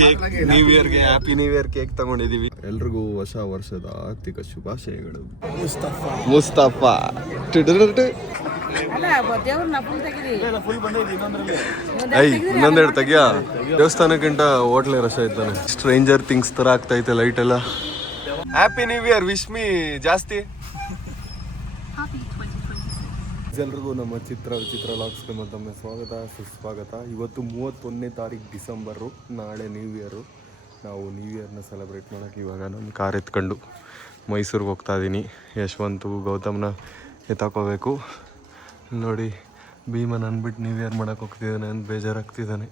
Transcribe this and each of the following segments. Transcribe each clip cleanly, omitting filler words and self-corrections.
Cake new ಇಯರ್ಗೆ happy new year cake ತಗೊಂಡಿದೀವಿ. ಎಲ್ರಿಗೂ ಹೊಸ ವರ್ಷದ ಆರ್ಥಿಕ ಶುಭಾಶಯಗಳು. ಮುಸ್ತಫಾ ಇನ್ನೊಂದೆರಡು ತೆಗಿಯ. ದೇವಸ್ಥಾನಕ್ಕಿಂತ ಹೋಟ್ಲೆ ರಶ ಇದ್ದಾನೆ. ಸ್ಟ್ರೇಂಜರ್ ಥಿಂಗ್ಸ್ ತರ ಆಗ್ತೈತೆ ಲೈಟ್ ಎಲ್ಲ. Happy new year wish me ಜಾಸ್ತಿ. ಎಲ್ರಿಗೂ ನಮ್ಮ ಚಿತ್ರ ಲಾಗ್ಸ್ಗೆ ಮತ್ತೊಮ್ಮೆ ಸ್ವಾಗತ ಸುಸ್ವಾಗತ. ಇವತ್ತು 31ನೇ ತಾರೀಕು ಡಿಸೆಂಬರು. ನಾಳೆ ನ್ಯೂ ಇಯರು. ನಾವು ನ್ಯೂ ಇಯರ್ನ ಸೆಲೆಬ್ರೇಟ್ ಮಾಡೋಕ್ಕೆ ಇವಾಗ ನಮ್ಮ ಕಾರ್ ಎತ್ಕೊಂಡು ಮೈಸೂರಿಗೆ ಹೋಗ್ತಾ ಇದ್ದೀನಿ. ಯಶವಂತು ಗೌತಮ್ನ ಎತ್ತಾಕೋಬೇಕು. ನೋಡಿ ಭೀಮನ್ ಅಂದ್ಬಿಟ್ಟು ನ್ಯೂ ಇಯರ್ ಮಾಡೋಕೆ ಹೋಗ್ತಿದ್ದಾನೆ ಅಂತ ಬೇಜಾರಾಗ್ತಿದ್ದಾನೆ.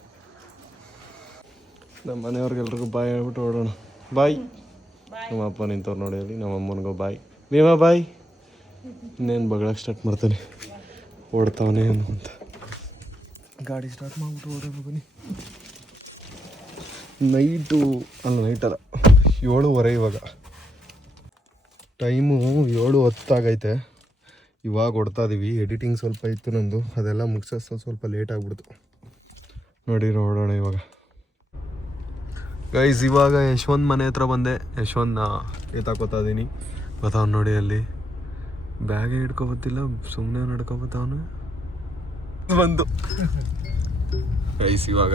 ನಮ್ಮ ಮನೆಯವ್ರಿಗೆಲ್ರಿಗೂ ಬಾಯ್ ಹೇಳ್ಬಿಟ್ಟು ಓಡೋಣ. ಬಾಯ್. ನಮ್ಮ ಅಪ್ಪ ನಿಂತವ್ರು ನೋಡಿ ಅಲ್ಲಿ. ನಮ್ಮ ಅಮ್ಮನಿಗೂ ಬಾಯ್. ಭೀಮಾ ಬಾಯ್. ಇನ್ನೇನು ಬಗಳಕ್ಕೆ ಸ್ಟಾರ್ಟ್ ಮಾಡ್ತಾನೆ. ಓಡ್ತಾವನೆ ಅಂತ ಗಾಡಿ ಸ್ಟಾರ್ಟ್ ಮಾಡ್ಬಿಟ್ಟು ಓಡೋದು ಬನ್ನಿ. ನೈಟಲ್ಲ 7:30 ಇವಾಗ. ಟೈಮು 7:10 ಇವಾಗ ಹೊಡ್ತಾ ಇದೀವಿ. ಎಡಿಟಿಂಗ್ ಸ್ವಲ್ಪ ಇತ್ತು ನಮ್ಮದು, ಅದೆಲ್ಲ ಮುಗಿಸೋ ಸ್ವಲ್ಪ ಲೇಟ್ ಆಗಿಬಿಡ್ತು. ನೋಡಿ ನೋಡೋಣ ಇವಾಗ. ಗೈಸ್ ಇವಾಗ ಯಶವಂತ್ ಮನೆ ಹತ್ರ ಬಂದೆ. ಯಶವಂತನ ಎತ್ತಾಕೋತಾ ಇದ್ದೀನಿ. ಗೊತ್ತಾವ್ ನೋಡಿ ಅಲ್ಲಿ ಬ್ಯಾಗೇ ಹಿಡ್ಕೊಬತ್ತಿಲ್ಲ, ಸುಮ್ಮನೆ ನಡ್ಕೊಬತ್ತವನು ಬಂದು. ಗೈಸ್ ಇವಾಗ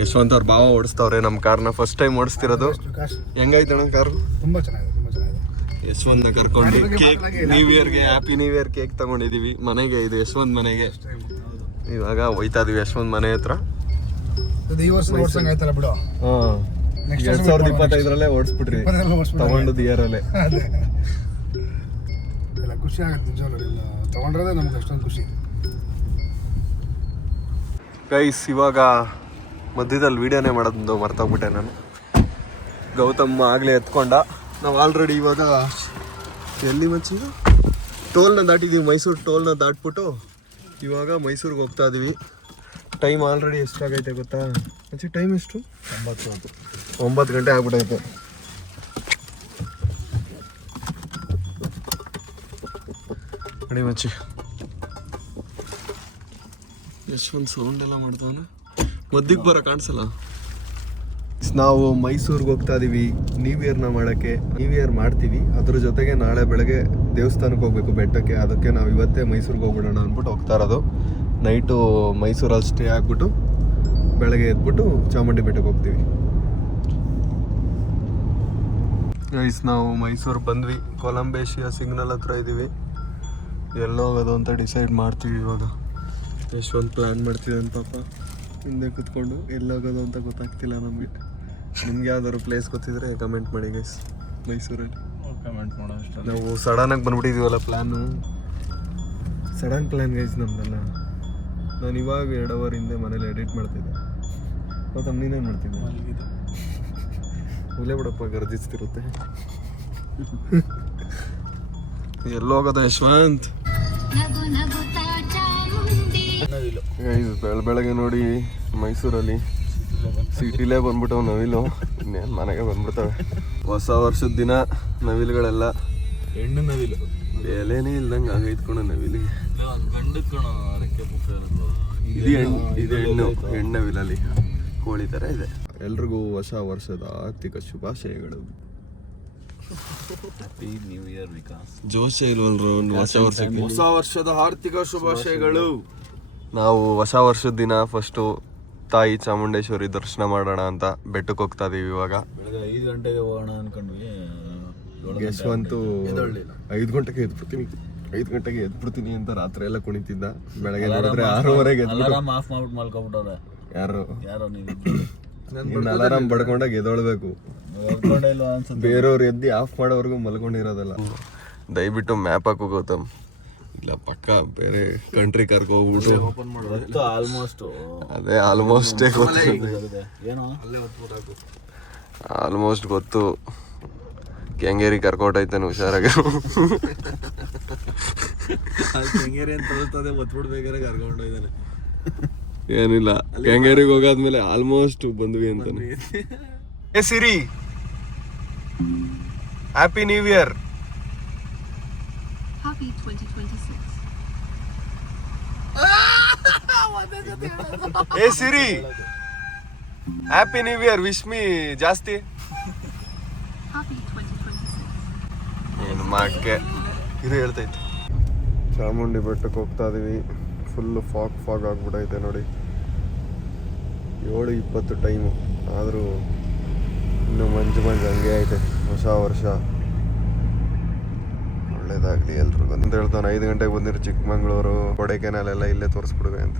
ಯಶವಂತ್ ಅವ್ರ ಭಾವ ಓಡಿಸ್ತವ್ರೆ ನಮ್ಮ ಕಾರ್ನ. ಫಸ್ಟ್ ಟೈಮ್ ಓಡಿಸ್ತಿರೋದು. ಹೆಂಗಾಯ್ತಣ್ಣ ಕಾರು? ತುಂಬ ಚೆನ್ನಾಗಿದೆ. ಯಶವಂತನ ಕರ್ಕೊಂಡು ಕೇಕ್ ನ್ಯೂ ಇಯರ್ಗೆ ಹ್ಯಾಪಿ ನ್ಯೂ ಇಯರ್ ಕೇಕ್ ತಗೊಂಡಿದೀವಿ ಮನೆಗೆ. ಇದು ಯಶವಂತ್ ಮನೆಗೆ. ಇವಾಗ ಹೋಯ್ತಾ ಇದೀವಿ ಯಶವಂತ್ ಮನೆ ಹತ್ರ. 2025 ಓಡಿಸ್ಬಿಟ್ರಿ ತಗೊಂಡದ್ದು ಇಯರಲ್ಲೇ. ಖುಷಿ ಆಗುತ್ತೆ ತಗೊಂಡ್ರೆ ನಮ್ಗೆ ಅಷ್ಟೊಂದು ಖುಷಿ. ಗೈಸ್ ಇವಾಗ ಮಧ್ಯದಲ್ಲಿ ವೀಡಿಯೋನೇ ಮಾಡೋದು ಮರ್ತೋಗ್ಬಿಟ್ಟೆ ನಾನು. ಗೌತಮ್ ಆಗಲೇ ಎತ್ಕೊಂಡ. ನಾವು ಆಲ್ರೆಡಿ ಇವಾಗ ಎಲ್ಲಿ ಮಚ್ಚಿ ಟೋಲ್ನ ದಾಟಿದ್ದೀವಿ. ಮೈಸೂರು ಟೋಲ್ನ ದಾಟ್ಬಿಟ್ಟು ಇವಾಗ ಮೈಸೂರಿಗೆ ಹೋಗ್ತಾ ಇದೀವಿ. ಟೈಮ್ ಆಲ್ರೆಡಿ ಎಷ್ಟಾಗೈತೆ ಗೊತ್ತಾ ಮಚ್ಚಿ? ಟೈಮ್ ಎಷ್ಟು? 9 ಗಂಟೆ ಆಗ್ಬಿಟ್ಟೈತೆ. ನೋಡಿ ಮಚ್ಚಿ ಯಶವಂತ್ ಸೌಂಡ್ ಎಲ್ಲ ಮಾಡ್ತಾವನೆ. ಮದ್ದಿಗೆ ಬರೋ ಕಾಣಿಸಲ್ಲ. ನಾವು ಮೈಸೂರಿಗೆ ಹೋಗ್ತಾ ಇದೀವಿ ನ್ಯೂ ಇಯರ್ನ ಮಾಡೋಕ್ಕೆ. ನ್ಯೂ ಇಯರ್ ಮಾಡ್ತೀವಿ, ಅದ್ರ ಜೊತೆಗೆ ನಾಳೆ ಬೆಳಗ್ಗೆ ದೇವಸ್ಥಾನಕ್ಕೆ ಹೋಗ್ಬೇಕು ಬೆಟ್ಟಕ್ಕೆ. ಅದಕ್ಕೆ ನಾವು ಇವತ್ತೇ ಮೈಸೂರಿಗೆ ಹೋಗ್ಬಿಡೋಣ ಅಂದ್ಬಿಟ್ಟು ಹೋಗ್ತಾ ಇರೋದು. ನೈಟು ಮೈಸೂರಲ್ಲಿ ಸ್ಟೇ ಆಗ್ಬಿಟ್ಟು ಬೆಳಗ್ಗೆ ಎದ್ಬಿಟ್ಟು ಚಾಮುಂಡಿ ಬೆಟ್ಟಕ್ಕೆ ಹೋಗ್ತೀವಿ. ಗೈಸ್ ನಾವು ಮೈಸೂರು ಬಂದ್ವಿ. ಕೊಲಂಬೇಶಿಯ ಸಿಗ್ನಲ್ ಹತ್ರ ಇದ್ದೀವಿ. ಎಲ್ಲೋಗೋದು ಅಂತ ಡಿಸೈಡ್ ಮಾಡ್ತೀವಿ ಇವಾಗ. ಯಶವಂತ್ ಪ್ಲ್ಯಾನ್ ಮಾಡ್ತಿದ್ದಾನೆ ಪಾಪ ಹಿಂದೆ ಕೂತ್ಕೊಂಡು. ಎಲ್ಲೋಗೋದು ಅಂತ ಗೊತ್ತಾಗ್ತಿಲ್ಲ ನಮಗೆ. ನಿಮ್ಗೆ ಯಾವ್ದಾದ್ರು ಪ್ಲೇಸ್ ಗೊತ್ತಿದ್ರೆ ಕಮೆಂಟ್ ಮಾಡಿ ಗೈಸ್. ಮೈಸೂರಲ್ಲಿ ಕಮೆಂಟ್ ಮಾಡೋ ಅಷ್ಟೇ. ನಾವು ಸಡನ್ನಾಗಿ ಬಂದ್ಬಿಟ್ಟಿದ್ದೀವಲ್ಲ ಪ್ಲ್ಯಾನು. ಸಡನ್ ಪ್ಲ್ಯಾನ್ ಗೈಸ್ ನಮ್ದಲ್ಲ. ನಾನು ಇವಾಗ 2 ಅವರ್ ಹಿಂದೆ ಮನೇಲಿ ಎಡಿಟ್ ಮಾಡ್ತಿದ್ದೆ. ಗೊತ್ತಾ ನೀನೇನು ಮಾಡ್ತಿದ್ದೆ? ಒಳ್ಳೆ ಬಿಡಪ್ಪ ಗರ್ಜಿಸ್ತಿರುತ್ತೆ. ಎಲ್ಲೋಗೋದ ಯಶವಂತ್? ಬೆಳಗ್ಗೆ ನೋಡಿ ಮೈಸೂರಲ್ಲಿ ಸಿಟಿಲೇ ಬಂದ್ಬಿಟ್ಟವು ನವಿಲು. ಇನ್ನೇನು ಮನೆಗೆ ಬಂದ್ಬಿಡ್ತವೆ. ಹೊಸ ವರ್ಷದ ದಿನ ನವಿಲುಗಳೆಲ್ಲ ಹೆಣ್ಣು ನವಿಲು ಬೆಲೆನೇ ಇಲ್ದಂಗೆ ಆಗೈತ್ಕೊಣ ನವಿಲಿಗೆ. ಇದು ಹೆಣ್ಣು ನವಿಲಲ್ಲಿ ಕೋಳಿ ಥರ ಇದೆ. ಎಲ್ರಿಗೂ ಹೊಸ ವರ್ಷದ ಆರ್ಥಿಕ ಶುಭಾಶಯಗಳು. Happy new year Vikas. ಜೋಶ್ ಇಲ್ವಲ್ರು ಹೊಸ ವರ್ಷದ ಆರ್ಥಿಕ ಶುಭಾಶಯಗಳು. ನಾವು ಹೊಸ ವರ್ಷದ ದಿನ ಫಸ್ಟು ತಾಯಿ ಚಾಮುಂಡೇಶ್ವರಿ ದರ್ಶನ ಮಾಡೋಣ ಅಂತ ಬೆಟ್ಟಕ್ಕೆ ಹೋಗ್ತಾ ಇದೀವಿ. ಇವಾಗ 5 ಗಂಟೆಗೆ ಹೋಗೋಣ ಅನ್ಕೊಂಡ್ವಿ. ಯಶವಂತು 5 ಗಂಟೆಗೆ ಎದ್ಬಿಡ್ತೀನಿ ಅಂತ ರಾತ್ರಿ ಎಲ್ಲ ಕುಣಿತಿದ್ದ. ಬೆಳಗ್ಗೆ ನೋಡಿದ್ರೆ 6:30ಗೆ ಆಫ್ ಮಾಡ್ಬಿಟ್ಟು ಮಲ್ಕೊಬಿಟ್ಟವ್ರೆ. ಯಾರೋ ನೀನು ಅಲಾರಾಮ್ ಬಡ್ಕೊಂಡಾಗ ಎದೊಳ್ಬೇಕು. ಬೇರೆಯವ್ರು ಎದ್ದು ಆಫ್ ಮಾಡೋವರೆಗೂ ಮಲ್ಕೊಂಡಿರೋದಲ್ಲ. ದಯವಿಟ್ಟು ಮ್ಯಾಪ್ ಹಾಕೋ ಗೌತಮ್. ಇಲ್ಲ ಪಕ್ಕ ಬೇರೆ ಕಂಟ್ರಿ ಕರ್ಕೋಗ್ಬಿಟ್ಟು ಆಲ್ಮೋಸ್ಟ್ ಅದೇ ಆಲ್ಮೋಸ್ಟ್ ಗೊತ್ತು. ಕೆಂಗೇರಿ ಕರ್ಕೊಟೈತಾನೆ ಹುಷಾರಾಗಿ. ಕೆಂಗೇರಿ ಅಂತ ತೋರಿಸ್ತದೆ ಒತ್ಬಿಡ್ಬೇಕಾದ್ರೆ ಕರ್ಕೊಂಡೋಯ್ತಾನೆ. ಏನಿಲ್ಲ ಕೆಂಗೇರಿಗೆ ಹೋಗಾದ್ಮೇಲೆ ಆಲ್ಮೋಸ್ಟ್ ಬಂದ್ವಿ ಅಂತಾನೆ. ಏ Siri happy new year. Happy 2026. ಏ Siri happy new year wish me ಜಾಸ್ತಿ. ಏನು ಮಾಕೆ ಇದು ಹೇಳ್ತೈತೆ. ಚಾಮುಂಡಿ ಬೆಟ್ಟಕ್ಕೆ ಹೋಗ್ತಾ ಇದೀವಿ. ಫುಲ್ಲು ಫಾಗ್ ಆಗ್ಬಿಟ್ಟೈತೆ ನೋಡಿ. 7:20 ಟೈಮು, ಆದರೂ ಇನ್ನು ಮಂಜು ಹಂಗೆ ಐತೆ. ಹೊಸ ವರ್ಷ ಒಳ್ಳೇದಾಗಲಿ ಎಲ್ರಿಗೂ ಅಂತ ಹೇಳ್ತಾನೆ. 5 ಗಂಟೆಗೆ ಬಂದಿರೋ ಚಿಕ್ಕಮಂಗ್ಳೂರು, ಕೊಡೈಕೆನಾಲ್ ಎಲ್ಲ ಇಲ್ಲೇ ತೋರಿಸ್ಬಿಡುವೆ ಅಂತ.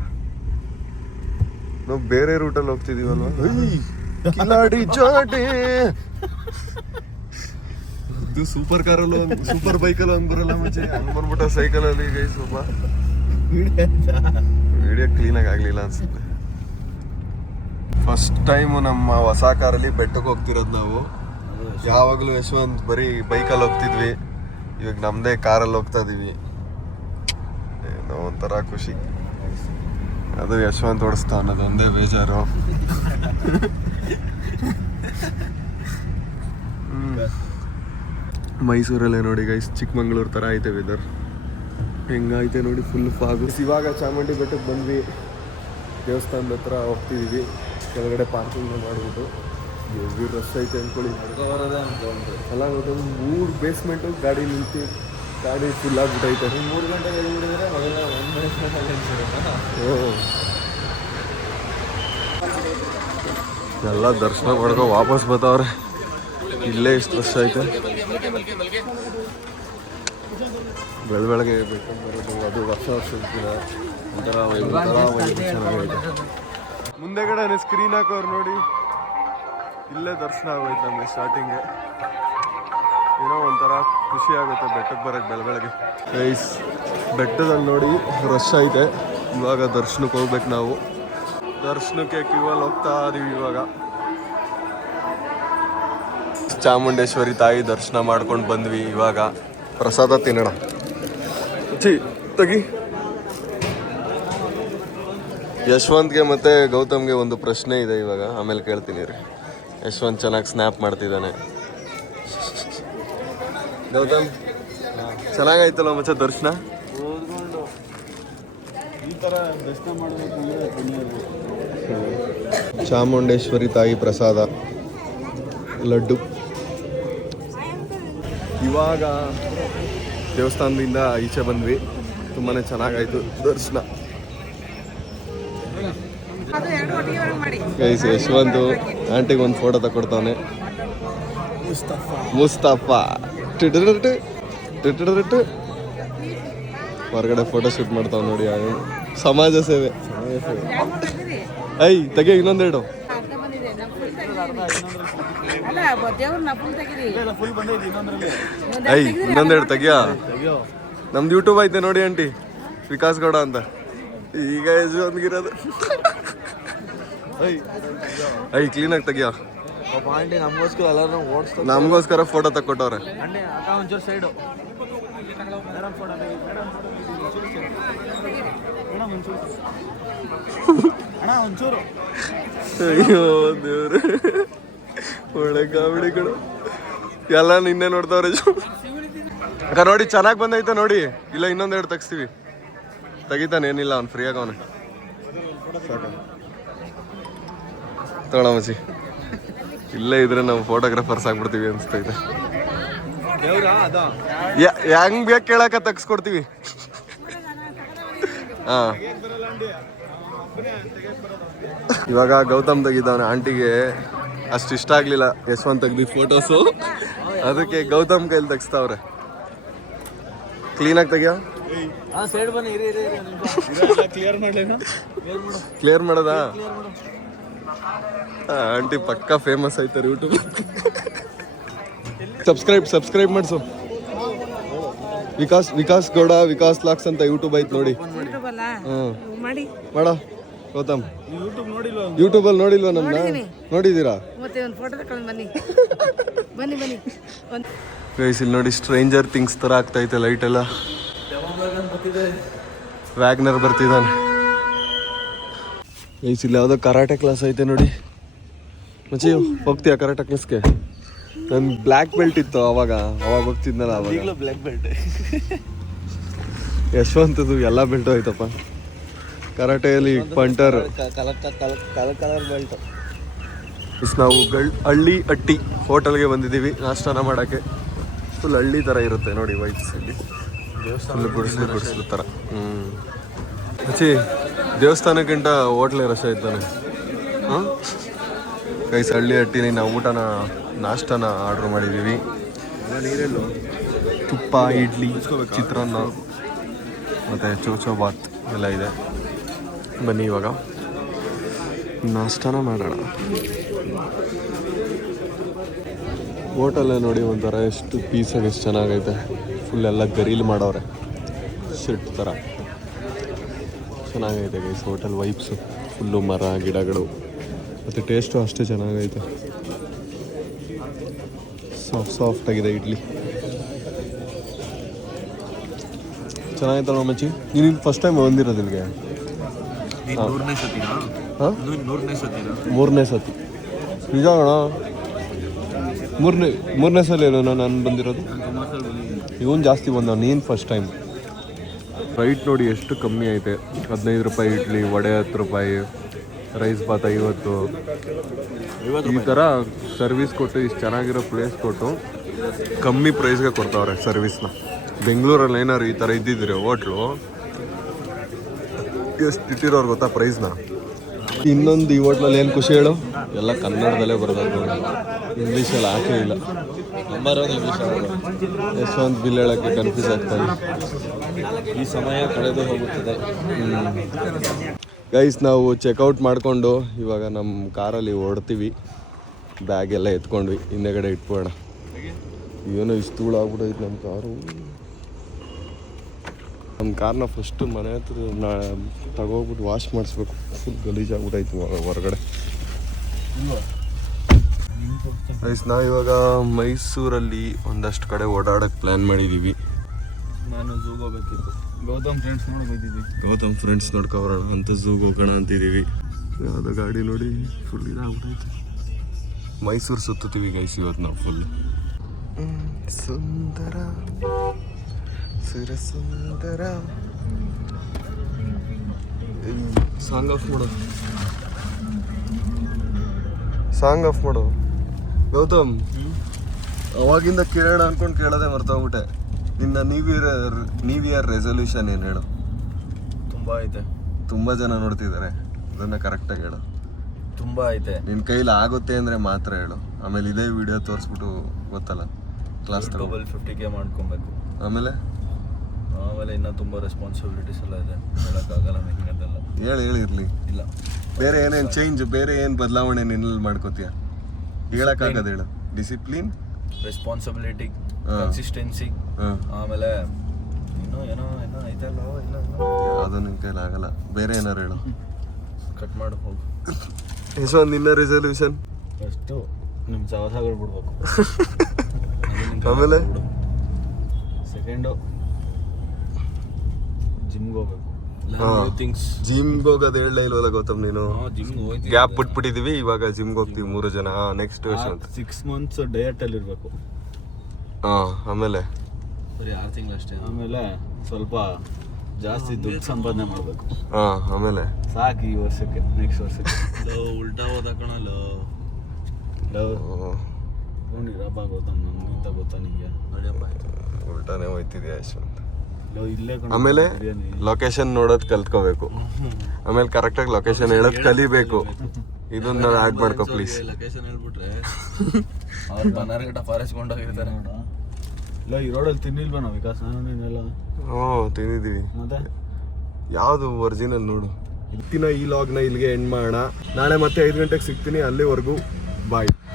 ನಾವು ಬೇರೆ ರೂಟಲ್ಲಿ ಹೋಗ್ತಿದೀವಲ್ವ. ಕಿಲಾಡಿ ಜಾಡೆ ಇದು ಸೂಪರ್ ಕಾರಲ್ಲೂ ಸೂಪರ್ ಬೈಕಲ್ಲೂ ಹಂಗೆ ಬರಲ್ಲ ಮುಂಚೆ. ಹಂಗೆ ಬಂದ್ಬಿಟ್ಟ ಸೈಕಲಲ್ಲಿ ಗೈ ಸ್ವಲ್ಪ ವಿಡಿಯೋ ಕ್ಲೀನಾಗಿ ಆಗಲಿಲ್ಲ ಅನ್ಸುತ್ತೆ. ಫಸ್ಟ್ ಟೈಮು ನಮ್ಮ ಹೊಸ ಕಾರಲ್ಲಿ ಬೆಟ್ಟಕ್ಕೆ ಹೋಗ್ತಿರೋದು ನಾವು. ಯಾವಾಗಲೂ ಯಶವಂತ್ ಬರೀ ಬೈಕಲ್ಲಿ ಹೋಗ್ತಿದ್ವಿ, ಇವಾಗ ನಮ್ಮದೇ ಕಾರಲ್ಲಿ ಹೋಗ್ತಾ ಇದೀವಿ. ಏನೋ ಒಂಥರ ಖುಷಿ. ಅದು ಯಶವಂತ್ ಓಡಿಸ್ತಾ ಅನ್ನೋದು ಒಂದೇ ಬೇಜಾರು. ಮೈಸೂರಲ್ಲೇ ನೋಡಿ ಗೈಸ್, ಚಿಕ್ಕಮಂಗ್ಳೂರು ಥರ ಐತೆ ವೆದರ್. ಹೆಂಗೈತೆ ನೋಡಿ, ಫುಲ್ ಫಾಗು. ಇವಾಗ ಚಾಮುಂಡಿ ಬೆಟ್ಟಕ್ಕೆ ಬಂದ್ವಿ. ದೇವಸ್ಥಾನದ ಹತ್ರ ಹೋಗ್ತಿದ್ದೀವಿ. ಕೆಳಗಡೆ ಪಾರ್ಕಿಂಗ್ ಮಾಡಿಬಿಟ್ಟು ಹೆವಿ ರಶ್ ಐತೆ ಅಂದ್ಕೊಳ್ಳಿ. ಅಲ್ಲ ಗೊತ್ತು, 3 ಬೇಸ್ಮೆಂಟು ಗಾಡಿ ನಿಂತು ಗಾಡಿ ಫುಲ್ ಆಗ್ಬಿಟ್ಟೈತೆ. 3 ಗಂಟೆಗೆ ಎಲ್ಲಿಬಿಟ್ಟಿದ್ರೆ ಮೊದಲ 1 ಎಲ್ಲ ದರ್ಶನ ಮಾಡ್ಕೊ ವಾಪಸ್ ಬರ್ತಾವ್ರೆ. ಇಲ್ಲೇ ಇಷ್ಟು ರಶ್ ಐತೆ. ಬೆಳಗ್ಗೆ ಬೆಟ್ಟಕ್ಕೆ ಬರೋದು ಅದು ವರ್ಷ ದಿನ ಒಂಥರ ಚೆನ್ನಾಗೈತೆ. ಮುಂದೆಗಡೆ ಸ್ಕ್ರೀನ್ ಹಾಕೋರು ನೋಡಿ, ಇಲ್ಲೇ ದರ್ಶನ ಆಗೋಯ್ತು ನಮಗೆ ಸ್ಟಾರ್ಟಿಂಗ್ಗೆ. ಏನೋ ಒಂಥರ ಖುಷಿ ಆಗುತ್ತೆ ಬೆಟ್ಟಕ್ಕೆ ಬರೋಕ್ಕೆ ಬೆಳಗ್ಗೆ. ಗೈಸ್ ಬೆಟ್ಟದಲ್ಲಿ ನೋಡಿ ರಶ್ ಐತೆ. ಇವಾಗ ದರ್ಶನಕ್ಕೆ ಹೋಗ್ಬೇಕು ನಾವು. ದರ್ಶನಕ್ಕೆ ಕ್ಯೂವಲ್ಲಿ ಹೋಗ್ತಾ ಇದೀವಿ ಇವಾಗ. ಚಾಮುಂಡೇಶ್ವರಿ ತಾಯಿ ದರ್ಶನ ಮಾಡ್ಕೊಂಡು ಬಂದ್ವಿ. ಇವಾಗ ಪ್ರಸಾದ ತಿನ್ನೋಣ. ತೆಗಿ. ಯಶವಂತ್ಗೆ ಮತ್ತು ಗೌತಮ್ಗೆ ಒಂದು ಪ್ರಶ್ನೆ ಇದೆ ಇವಾಗ, ಆಮೇಲೆ ಕೇಳ್ತೀನಿ ರೀ. ಯಶವಂತ್ ಚೆನ್ನಾಗಿ ಸ್ನ್ಯಾಪ್ ಮಾಡ್ತಿದ್ದಾನೆ. ಗೌತಮ್ ಚೆನ್ನಾಗಾಯ್ತಲ್ಲ ಮಚ್ಚ ದರ್ಶನ? ಓದ್ಕೊಂಡು ಈ ಥರ ದರ್ಶನ ಮಾಡಬೇಕು ಅಂದರೆ ಪುಣ್ಯ ಇರಬೇಕು. ಚಾಮುಂಡೇಶ್ವರಿ ತಾಯಿ ಪ್ರಸಾದ ಲಡ್ಡು. ಇವಾಗ ದೇವಸ್ಥಾನದಿಂದ ಈಚೆ ಬಂದ್ವಿ. ತುಂಬಾ ಚೆನ್ನಾಗಾಯ್ತು ದರ್ಶನ. ಗೈಸ್ ಯಶವಂತು ಆಂಟಿಗೆ ಒಂದು ಫೋಟೋ ತಗೊಡ್ತಾವನೆ. ಮುಸ್ತಫಾ ಹೊರಗಡೆ ಫೋಟೋ ಶೂಟ್ ಮಾಡ್ತಾವ ನೋಡಿ. ಸಮಾಜ ಸೇವೆ. ಐ ತೆಗೆ ಇನ್ನೊಂದೆರಡು. ಐ ಇನ್ನೊಂದೆರಡು ತೆಗಿಯ. ನಮ್ದು ಯೂಟ್ಯೂಬ್ ಐತೆ ನೋಡಿ ಆಂಟಿ, ವಿಕಾಸ್ ಗೌಡ ಅಂತ. ಈಗ ಯಶವಂತ್ಗಿರೋದು. ಐ ಕ್ಲೀನಾಗಿ ತೆಗಿಯ. ಆಂಟಿ ನಮಗೋಸ್ಕರ ಎಲ್ಲರೂ ಓಡಿಸ್ತಾರೆ. ನಮಗೋಸ್ಕರ ಫೋಟೋ ತಕ್ಕೊಟ್ಟವ್ರೆ. ಆಂಟಿ ಅಕ್ಕ ಒಂಚೂರು ಸೈಡು. ಅಣ್ಣ ಒಂಚೂರು. ಅಯ್ಯೋ ದೇವ್ರೆ, ಒಳ್ಳೆ ಕಾಮಿಡಿಗಳು ಎಲ್ಲ ನಿನ್ನೆ ನೋಡ್ತಾವ್ರೆ. ಅಕ್ಕ ನೋಡಿ ಚೆನ್ನಾಗಿ ಬಂದೈತೆ ನೋಡಿ. ಇಲ್ಲ ಇನ್ನೊಂದೆರಡು ತೆಗಿಸ್ತೀವಿ. ತೆಗಿತಾನೆ, ಏನಿಲ್ಲ ಅವ್ನು ಫ್ರೀಯಾಗ ಅವನು. ಸಾಕ ತಗೊಳ ಮಚ್ಚಿ. ಇಲ್ಲೇ ಇದ್ರೆ ನಾವು ಫೋಟೋಗ್ರಾಫರ್ಸ್ ಆಗ್ಬಿಡ್ತೀವಿ ಅನಿಸ್ತೈತೆ. ಹೆಂಗ್ ಬೇಕು ಕೇಳಕ ತೆಗ್ಸ್ಕೊಡ್ತೀವಿ. ಹಾ ಇವಾಗ ಗೌತಮ್ ತೆಗಿದವನೆ. ಆಂಟಿಗೆ ಅಷ್ಟು ಇಷ್ಟ ಆಗ್ಲಿಲ್ಲ ಯಶವಂತ್ ತೆಗ್ದಿದ್ದು ಫೋಟೋಸು, ಅದಕ್ಕೆ ಗೌತಮ್ ಕೈಲಿ ತೆಗಿಸ್ತಾವ್ರೆ. ಕ್ಲೀನಾಗಿ ತೆಗಿಯ. ಕ್ಲಿಯರ್ ಮಾಡೋದಾ? ಆಂಟಿ ಪಕ್ಕಾ ಫೇಮಸ್ ಆಯ್ತಾರೆ ಯೂಟ್ಯೂಬ್. ಸಬ್ಸ್ಕ್ರೈಬ್ ಮಾಡಿಸು. ವಿಕಾಸ್ ಗೌಡ, ವಿಕಾಸ್ ಲಾಕ್ಸ್ ಅಂತ ಯೂಟ್ಯೂಬ್ ಐತೆ ನೋಡಿ. ಮಾಡ ಗೌತಮ್. ಯೂಟ್ಯೂಬಲ್ಲಿ ನೋಡಿಲ್ವಾ ನಮ್ಮನ್ನ? ನೋಡಿದ್ದೀರಾ? ಗೈಸ್ ಇಲ್ಲಿ ನೋಡಿ, ಸ್ಟ್ರೇಂಜರ್ ಥಿಂಗ್ಸ್ ಥರ ಆಗ್ತೈತೆ ಲೈಟ್ ಎಲ್ಲ. ವ್ಯಾಗ್ನರ್ ಬರ್ತಿದ್ದಾನೆ. ಗೈಸ್ ಇಲ್ಲಿ ಯಾವುದೋ ಕರಾಟೆ ಕ್ಲಾಸ್ ಐತೆ ನೋಡಿ. ಮಚ್ಚಿ ಹೋಗ್ತೀಯಾ ಕರಾಟೆ ಕ್ಲಾಸ್ಗೆ? ನನ್ ಬ್ಲ್ಯಾಕ್ ಬೆಲ್ಟ್ ಇತ್ತು ಅವಾಗ ಹೋಗ್ತಿದ್ನಲ್ಲ. ಅವಾಗ ಬ್ಲ್ಯಾಕ್ ಬೆಲ್ಟ್. ಯಶವಂತದು ಎಲ್ಲ ಬೆಲ್ಟು ಆಯ್ತಪ್ಪ. ಕರಾಟೆಯಲ್ಲಿ ಪಂಟರ್, ಕಲರ್ ಬೆಲ್ಟ್. ನಾವು ಹಳ್ಳಿ ಅಟ್ಟಿ ಹೋಟೆಲ್ಗೆ ಬಂದಿದ್ದೀವಿ ನಾಷ್ಟಾನ ಮಾಡೋಕ್ಕೆ. ಫುಲ್ ಹಳ್ಳಿ ಥರ ಇರುತ್ತೆ ನೋಡಿ ವೈಬ್ಸ್ ಇಲ್ಲಿ, ಫುಲ್ ಗುಡಿಸ್ಲು ಥರ. ಹಚ್ಚಿ ದೇವಸ್ಥಾನಕ್ಕಿಂತ ಹೋಟ್ಲೇ ರಶ ಇದ್ದಾನೆ. ಹಾಂ ಗೈಸ್, ಹಳ್ಳಿ ಅಟ್ಟಿನಿ ನಾವು ಊಟನ ನಾಷ್ಟಾನ ಆರ್ಡ್ರ್ ಮಾಡಿದ್ದೀವಿ. ತುಪ್ಪ, ಇಡ್ಲಿ, ಚಿತ್ರಾನ್ನ ಮತ್ತು ಚೌಚೌ ಬಾತ್ ಎಲ್ಲ ಇದೆ. ಬನ್ನಿ ಇವಾಗ ನಾಷ್ಟಾನ ಮಾಡೋಣ. ಹೋಟೆಲ್ಲೇ ನೋಡಿ ಒಂಥರ ಎಷ್ಟು ಪೀಸಾಗಿ ಎಷ್ಟು ಚೆನ್ನಾಗೈತೆ. ಫುಲ್ ಎಲ್ಲ ಗರೀಲ್ ಮಾಡೋರೆ ಶೆಟ್ ಥರ ಚೆನ್ನಾಗೈತೆ ಗೈಸ್. ಹೋಟೆಲ್ ವೈಬ್ಸು ಫುಲ್ಲು ಮರ ಗಿಡಗಳು ಮತ್ತು ಟೇಸ್ಟು ಅಷ್ಟೇ ಚೆನ್ನಾಗೈತೆ. ಸಾಫ್ಟಾಗಿದೆ ಇಡ್ಲಿ. ಚೆನ್ನಾಗೈತಲ್ಲ ಮಚ್ಚಿ? ನೀನು ಫಸ್ಟ್ ಟೈಮ್ ಬಂದಿರೋದು ಇಲ್ಲಿಗೆ? ಹಾಂ, 3ನೇ ಸತಿ. ನಿಜ ಅಣ್ಣ? ಮೂರನೇ ಸಲ ಏನೋ ನಾನು ಬಂದಿರೋದು. ಇವನು ಜಾಸ್ತಿ ಬಂದ, ನೀನು ಫಸ್ಟ್ ಟೈಮ್. ರೈಟ್ ನೋಡಿ ಎಷ್ಟು ಕಮ್ಮಿ ಐತೆ. 15 ರೂಪಾಯಿ ಇಡ್ಲಿ, ವಡೆ 10 ರೂಪಾಯಿ, ರೈಸ್ ಬಾತ್ 50. ಈ ಥರ ಸರ್ವಿಸ್ ಕೊಟ್ಟು ಇಷ್ಟು ಚೆನ್ನಾಗಿರೋ ಪ್ಲೇಸ್ ಕೊಟ್ಟು ಕಮ್ಮಿ ಪ್ರೈಸ್ಗೆ ಕೊಡ್ತಾವ್ರೆ ಸರ್ವಿಸ್ನ. ಬೆಂಗಳೂರಲ್ಲಿ ಏನಾದ್ರು ಈ ಥರ ಇದ್ದಿದ್ರೆ ಹೋಟ್ಲು ಎಷ್ಟು ಇಟ್ಟಿರೋರು ಗೊತ್ತಾ ಪ್ರೈಸ್ನ. ಇನ್ನೊಂದು ಈ ಹೋಟ್ಲಲ್ಲಿ ಏನು ಖುಷಿ ಹೇಳು, ಎಲ್ಲ ಕನ್ನಡದಲ್ಲೇ ಬರ್ಬೇಕು, ಇಂಗ್ಲೀಷಲ್ಲಿ ಹಾಕೇ ಇಲ್ಲ. ಯಶವಂತ್ ಬಿಲ್ ಹೇಳೋಕ್ಕೆ ಕನ್ಫ್ಯೂಸ್ ಆಗ್ತಾಯಿಲ್ಲ. ಈ ಸಮಯ ಕಳೆದು ಹೋಗುತ್ತದೆ. ಗೈಸ್, ನಾವು ಚೆಕ್ಔಟ್ ಮಾಡಿಕೊಂಡು ಇವಾಗ ನಮ್ಮ ಕಾರಲ್ಲಿ ಹೊಡ್ತೀವಿ. ಬ್ಯಾಗ್ ಎಲ್ಲ ಎತ್ಕೊಂಡ್ವಿ, ಹಿಂದೆಗಡೆ ಇಟ್ಬೋಣ. ಏನೋ ಇಷ್ಟು ಧೂಳು ಆಗ್ಬಿಟ್ಟೈತೆ ನಮ್ಮ ಕಾರು. ನಮ್ಮ ಕಾರ್ನ ಫಸ್ಟು ಮನೆ ಹತ್ರ ತಗೋಗ್ಬಿಟ್ಟು ವಾಶ್ ಮಾಡಿಸ್ಬೇಕು. ಫುಲ್ ಗಲೀಜಾಗ್ಬಿಟ್ಟೈತೆ ಹೊರಗಡೆ. ಗೈಸ್, ನಾವು ಇವಾಗ ಮೈಸೂರಲ್ಲಿ ಒಂದಷ್ಟು ಕಡೆ ಓಡಾಡೋಕ್ಕೆ ಪ್ಲ್ಯಾನ್ ಮಾಡಿದ್ದೀವಿ. ನಾನು ಝೂಗೆ ಹೋಗ್ಬೇಕಿತ್ತು. ಗೌತಮ್ ಫ್ರೆಂಡ್ಸ್ ನೋಡ್ಕೊಬರೋಣ ಅಂತ ಝೂಗೆ ಹೋಗೋಣ ಅಂತಿದ್ದೀವಿ. ಯಾವುದೋ ಗಾಡಿ ನೋಡಿ ಫುಲ್ ಇದಾಗ್ಬಿಟ್ಟೈತೆ. ಮೈಸೂರು ಸುತ್ತೀವಿ ಗೈಸ್ ಇವತ್ತು ನಾವು ಫುಲ್. ಸುಂದರ ಸುರಸುಂದರ. ಸಾಂಗ್ ಆಫ್ ಮಾಡು ಗೌತಮ್. ಅವಾಗಿಂದ ಕೇಳೋಣ ಅನ್ಕೊಂಡು ಕೇಳೋದೇ ಮರ್ತೋಗ್ಬಿಟ್ಟೆ. ನಿನ್ನ ನ್ಯೂ ಇಯರ್ ರೆಸೊಲ್ಯೂಷನ್ ಏನು ಹೇಳು? ತುಂಬ ಐತೆ. ತುಂಬ ಜನ ನೋಡ್ತಿದ್ದಾರೆ, ಅದನ್ನು ಕರೆಕ್ಟಾಗಿ ಹೇಳು. ತುಂಬ ಐತೆ. ನಿನ್ನ ಕೈಲಿ ಆಗುತ್ತೆ ಅಂದರೆ ಮಾತ್ರ ಹೇಳು. ಆಮೇಲೆ ಇದೇ ವಿಡಿಯೋ ತೋರಿಸ್ಬಿಟ್ಟು ಗೊತ್ತಲ್ಲ ಕ್ಲಾಸ್ ಡಬಲ್ 50K ಮಾಡ್ಕೊಬೇಕು. ಆಮೇಲೆ ಇನ್ನೂ ತುಂಬ ರೆಸ್ಪಾನ್ಸಿಬಿಲಿಟೀಸ್ ಎಲ್ಲ ಇದೆ, ಹೇಳೋಕ್ಕಾಗಲ್ಲ ನನಗೆ ಅದೆಲ್ಲ. ಹೇಳಿರ್ಲಿ. ಇಲ್ಲ, ಬೇರೆ ಏನೇನು ಚೇಂಜ್, ಬೇರೆ ಏನು ಬದಲಾವಣೆ ನಿನ್ನಲ್ಲಿ ಮಾಡ್ಕೋತೀಯ? ಹೇಳೋಕ್ಕಾಗದು ಹೇಳು. ಡಿಸಿಪ್ಲಿನ್, ರೆಸ್ಪಾನ್ಸಿಬಿಲಿಟಿ, ಕನ್ಸಿಸ್ಟೆನ್ಸಿ, ಆಮೇಲೆ ಇನ್ನೂ ಏನೋ ಐತಲ್ಲ. ಯಾವುದೋ ನಿನ್ನ ಕೈಲಿ ಆಗಲ್ಲ. ಬೇರೆ ಏನಾರು ಹೇಳು. ಕಟ್ ಮಾಡಿ ಹೋಗು. ಯಶವಂತ್, ನಿನ್ನ ರೆಸೊಲ್ಯೂಷನ್? ಫಸ್ಟು ನಿಮ್ಮ ಸವಸಾಗಳು ಬಿಡ್ಬೇಕು. ಆಮೇಲೆ ಸೆಕೆಂಡು ಜಿಮ್ಗೆ ಹೋಗ್ಬೇಕು. ಜಿಮ್ಗೆ ಹೋಗೋದು ಹೇಳಲೇ ಇಲ್ವಲ್ಲ ಗೌತಮ್ ನೀನು? ಜಿಮ್ಗೆ ಹೋಗ್ತೀವಿ. ಗ್ಯಾಪ್ ಬಿಟ್ಬಿಟ್ಟಿದೀವಿ, ಇವಾಗ ಜಿಮ್ಗೆ ಹೋಗ್ತೀವಿ 3 ಜನ. ನೆಕ್ಸ್ಟ್ ಯಶವಂತ್ 6 months ಡಯಟಲ್ಲಿ ಇರಬೇಕು. ಆಮೇಲೆ ಬರೀ 6 ತಿಂಗಳು ಅಷ್ಟೇ. ಆಮೇಲೆ ಸ್ವಲ್ಪ ಜಾಸ್ತಿ ದುಡ್ಡು ಸಂಪಾದನೆ ಮಾಡಬೇಕು. ಆಮೇಲೆ ಸಾಕು ಈ ವರ್ಷಕ್ಕೆ. ನೆಕ್ಸ್ಟ್ ವರ್ಷಕ್ಕೆ ಉಲ್ಟಾ ಓದಕಣಲ್ಲ. ರಬ್ಬ ಗೊತ್ತಮ್ಮ ಅಂತ ಗೊತ್ತಾ ನಿಮಗೆ? ನಡೆಯಪ್ಪ ಆಯ್ತು. ಉಲ್ಟಾನೇ ಹೋಯ್ತಿದ್ಯಾ ಯಶವಂತ್? ಇಲ್ಲೇ ಆಮೇಲೆ ಲೊಕೇಶನ್ ನೋಡೋದು ಕಲ್ತ್ಕೋಬೇಕು. ಆಮೇಲೆ ಕರೆಕ್ಟಾಗಿ ಲೊಕೇಶನ್ ಹೇಳೋದು ಕಲಿಬೇಕು. ಇದನ್ನ ಆ್ಯಡ್ ಮಾಡ್ಕೋ ಪ್ಲೀಸ್. ಲೊಕೇಶನ್ ಹೇಳ್ಬಿಟ್ರೆ ಅವ್ರು ಬನ್ನಾರ್ಘಟ್ಟ ಫಾರೆಸ್ಟ್ ಕೊಂಡೋಗಿರ್ತಾರೆ. ಇಲ್ಲ, ಈ ರೋಡಲ್ಲಿ ತಿನ್ನಿಲ್ವ ನಾವು ವಿಕಾಸ್? ನಾನೆಲ್ಲ ತಿಂದಿದ್ದೀವಿ. ಮತ್ತೆ ಯಾವುದು ಒರಿಜಿನಲ್ ನೋಡು. ಇವತ್ತಿನ ಈ ಲಾಗ್ನ ಇಲ್ಲಿಗೆ ಎಂಡ್ ಮಾಡೋಣ. ನಾಳೆ ಮತ್ತೆ 5 ಗಂಟೆಗೆ ಸಿಗ್ತೀನಿ. ಅಲ್ಲಿವರೆಗೂ ಬಾಯ್.